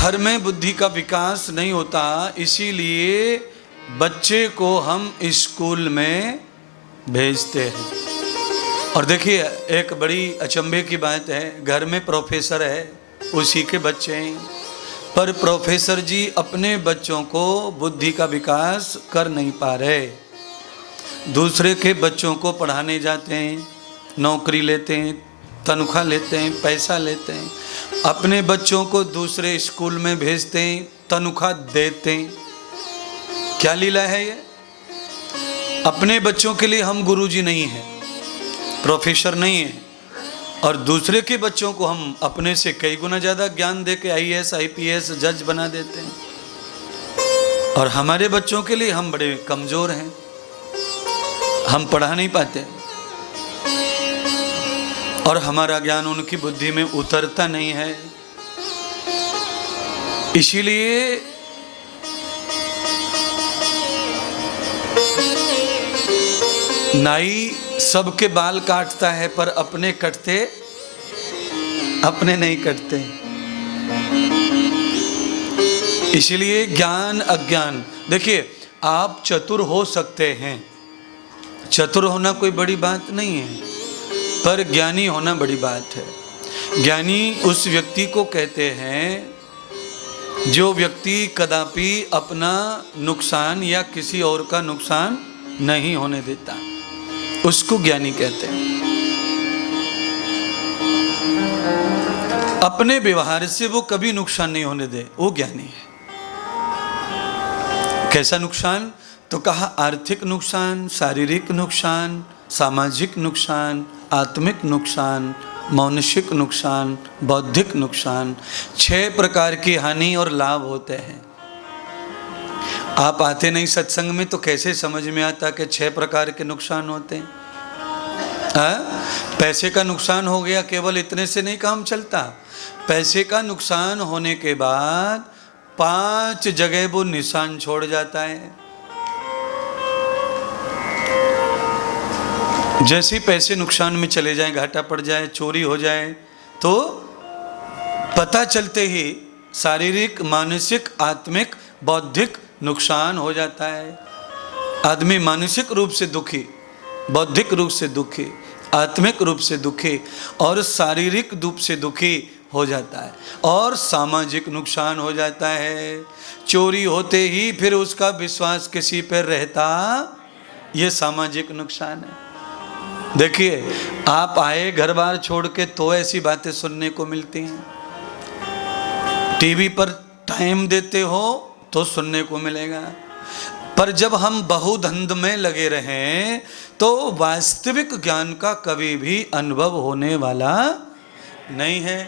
घर में बुद्धि का विकास नहीं होता, इसीलिए बच्चे को हम स्कूल में भेजते हैं। और देखिए एक बड़ी अचंभे की बात है, घर में प्रोफेसर है, उसी के बच्चे हैं, पर प्रोफेसर जी अपने बच्चों को बुद्धि का विकास कर नहीं पा रहे। दूसरे के बच्चों को पढ़ाने जाते हैं, नौकरी लेते हैं, तनख्वाह लेते हैं, पैसा लेते हैं, अपने बच्चों को दूसरे स्कूल में भेजते हैं, तनख्वाह देते हैं। क्या लीला है ये? अपने बच्चों के लिए हम गुरुजी नहीं हैं, प्रोफेसर नहीं हैं, और दूसरे के बच्चों को हम अपने से कई गुना ज़्यादा ज्ञान दे के IAS IPS जज बना देते हैं, और हमारे बच्चों के लिए हम बड़े कमज़ोर हैं, हम पढ़ा नहीं पाते, और हमारा ज्ञान उनकी बुद्धि में उतरता नहीं है। इसीलिए नाई सबके बाल काटता है, पर अपने कटते, अपने नहीं कटते। इसलिए ज्ञान अज्ञान, देखिए आप चतुर हो सकते हैं, चतुर होना कोई बड़ी बात नहीं है, पर ज्ञानी होना बड़ी बात है। ज्ञानी उस व्यक्ति को कहते हैं जो व्यक्ति कदापि अपना नुकसान या किसी और का नुकसान नहीं होने देता, उसको ज्ञानी कहते हैं। अपने व्यवहार से वो कभी नुकसान नहीं होने दे, वो ज्ञानी है। कैसा नुकसान? तो कहा आर्थिक नुकसान, शारीरिक नुकसान, सामाजिक नुकसान, आत्मिक नुकसान, मानसिक नुकसान, बौद्धिक नुकसान, 6 प्रकार की हानि और लाभ होते हैं। आप आते नहीं सत्संग में तो कैसे समझ में आता कि 6 प्रकार के नुकसान होते हैं? पैसे का नुकसान हो गया, केवल इतने से नहीं काम चलता। पैसे का नुकसान होने के बाद 5 जगह वो निशान छोड़ जाता है। जैसे ही पैसे नुकसान में चले जाए, घाटा पड़ जाए, चोरी हो जाए, तो पता चलते ही शारीरिक, मानसिक, आत्मिक, बौद्धिक नुकसान हो जाता है। आदमी मानसिक रूप से दुखी, बौद्धिक रूप से दुखी, आत्मिक रूप से दुखी और शारीरिक रूप से दुखी हो जाता है, और सामाजिक नुकसान हो जाता है। चोरी होते ही फिर उसका विश्वास किसी पर रहता, ये सामाजिक नुकसान है। देखिए आप आए घर बार छोड़ के तो ऐसी बातें सुनने को मिलती हैं, टीवी पर टाइम देते हो तो सुनने को मिलेगा, पर जब हम बहुधंध में लगे रहें तो वास्तविक ज्ञान का कभी भी अनुभव होने वाला नहीं है।